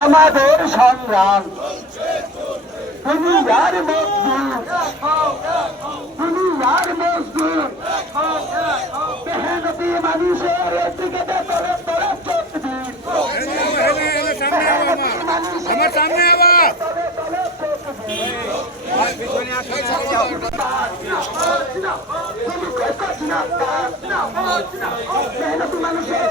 আমাদের সংগ্রাম। দুনিয়ার মজদুর। দুনিয়ার মজদুর। মেহনতি মানুষের দিকে আমার। সামনে আবার মানুষের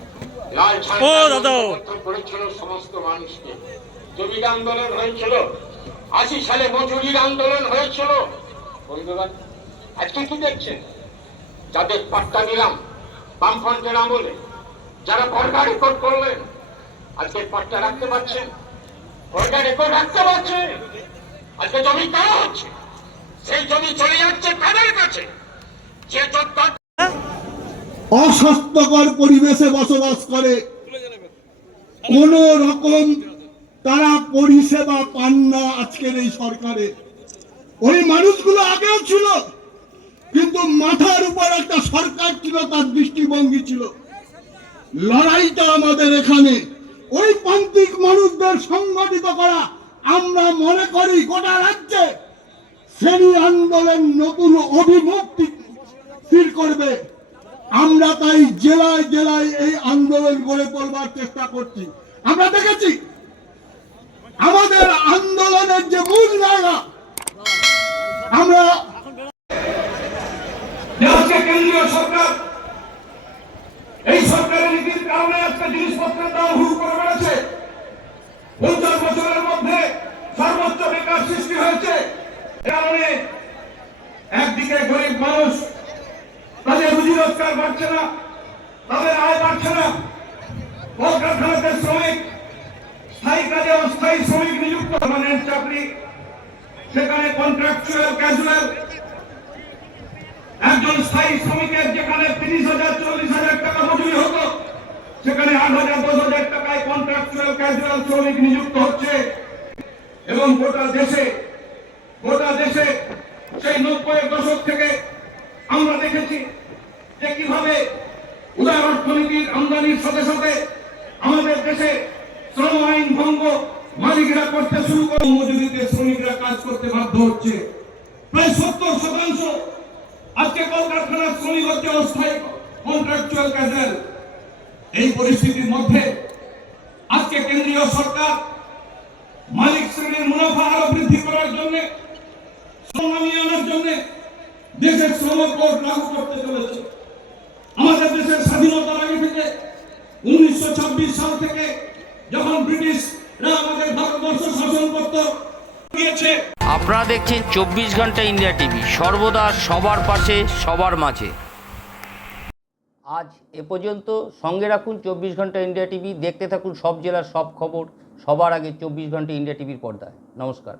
লাল ঝান্ডা করেছিল সমস্ত মানুষকে। জমির আন্দোলন হয়েছিল। আশি সালে মজুরির আন্দোলন হয়েছিল। বন্ধুগণ আজকে কি দেখছেন? যাদের পাট্টা নিলাম বামফ্রন্টের আমলে যারা বর্গা রেকর্ড করলেন আজকে পাট্টা রাখতে পারছেন? বর্গা রেকর্ড রাখতে পারছেন? আজকে জমি কারা হচ্ছে। সেই জমি চলে যাচ্ছে কাদের কাছে। যে যোদ্ধা অস্বাস্থ্যকর পরিবেশে বসবাস করে। কোন রকম তারা পরিষেবা পান না আজকের এই সরকারে। ওই মানুষগুলো আগেও ছিল, কিন্তু মাথার উপর একটা সরকার ছিল, তার দৃষ্টিভঙ্গি ছিল। লড়াইটা আমাদের এখানে, ওই প্রান্তিক মানুষদের সংগঠিত করা আমরা মনে করি গোটা রাজ্যে শ্রেণি আন্দোলন নতুন অভিমুক্তি স্থির করবে। আমরা তাই জেলায় জেলায় এই আন্দোলন গড়ে তোলবার চেষ্টা করছি। আমরা দেখেছি, আমাদের আন্দোলনের যে মূল জায়গা, আমরা কেন্দ্রীয় সরকার। এই সরকারের নীতির কারণে আজকে জিনিসপত্রের দাম হুড় করে বেড়েছে। পঞ্চাশ বছরের মধ্যে সর্বোচ্চ বেকার সৃষ্টি হয়েছে। কারণে একদিকে গরিব মানুষ বাড়ছে না। তাদের আয় বাড়ছে না। কলকারখানাতে শ্রমিক, স্থায়ী কাজে অস্থায়ী শ্রমিক নিযুক্ত পার্মানেন্ট চাকরি, সেখানে কন্ট্রাকচুয়াল ক্যাজুয়াল একজন স্থায়ী শ্রমিকের যেখানে তিরিশ হাজার, চল্লিশ হাজার টাকা মজুরি হতো, সেখানে আট হাজার, দশ হাজার টাকায় কন্ট্রাকচুয়াল ক্যাজুয়াল শ্রমিক নিযুক্ত হচ্ছে। এবং গোটা দেশে গোটা দেশে সেই নব্বই দশক থেকে আমরা দেখেছি যে কীভাবে উদার অর্থনীতির আমদানির সাথে সাথে আমাদের দেশে শ্রম আইন ভঙ্গ মালিকরা করতে শুরু করে, মজুরিতে শ্রমিকরা কাজ করতে বাধ্য হচ্ছে। প্রায় সত্তর শতাংশ আজকে কলকারখানার শ্রমিক হচ্ছে অস্থায়ী কন্ট্রাকচুয়াল ক্যাজুয়াল এই পরিস্থিতির মধ্যে আজকে কেন্দ্রীয় সরকার মালিক শ্রেণির মুনাফা আরও বৃদ্ধি করার জন্য, শ্রম আনার জন্য দেশের শ্রম কোড লাগু করতে চলেছে। আমাদের দেশের স্বাধীনতার আগে থেকে উনিশশো সাল থেকে যখন ব্রিটিশরা আমাদের ভারতবর্ষ শাসন করত আপনারা দেখছেন চব্বিশ ঘণ্টা ইন্ডিয়া টিভি সর্বদা সবার পাশে সবার মাঝে। আজ এ পর্যন্ত সঙ্গে রাখুন চব্বিশ ঘণ্টা ইন্ডিয়া টিভি দেখতে থাকুন সব জেলার সব খবর সবার আগে চব্বিশ ঘণ্টা ইন্ডিয়া টিভির পর্দায়। নমস্কার।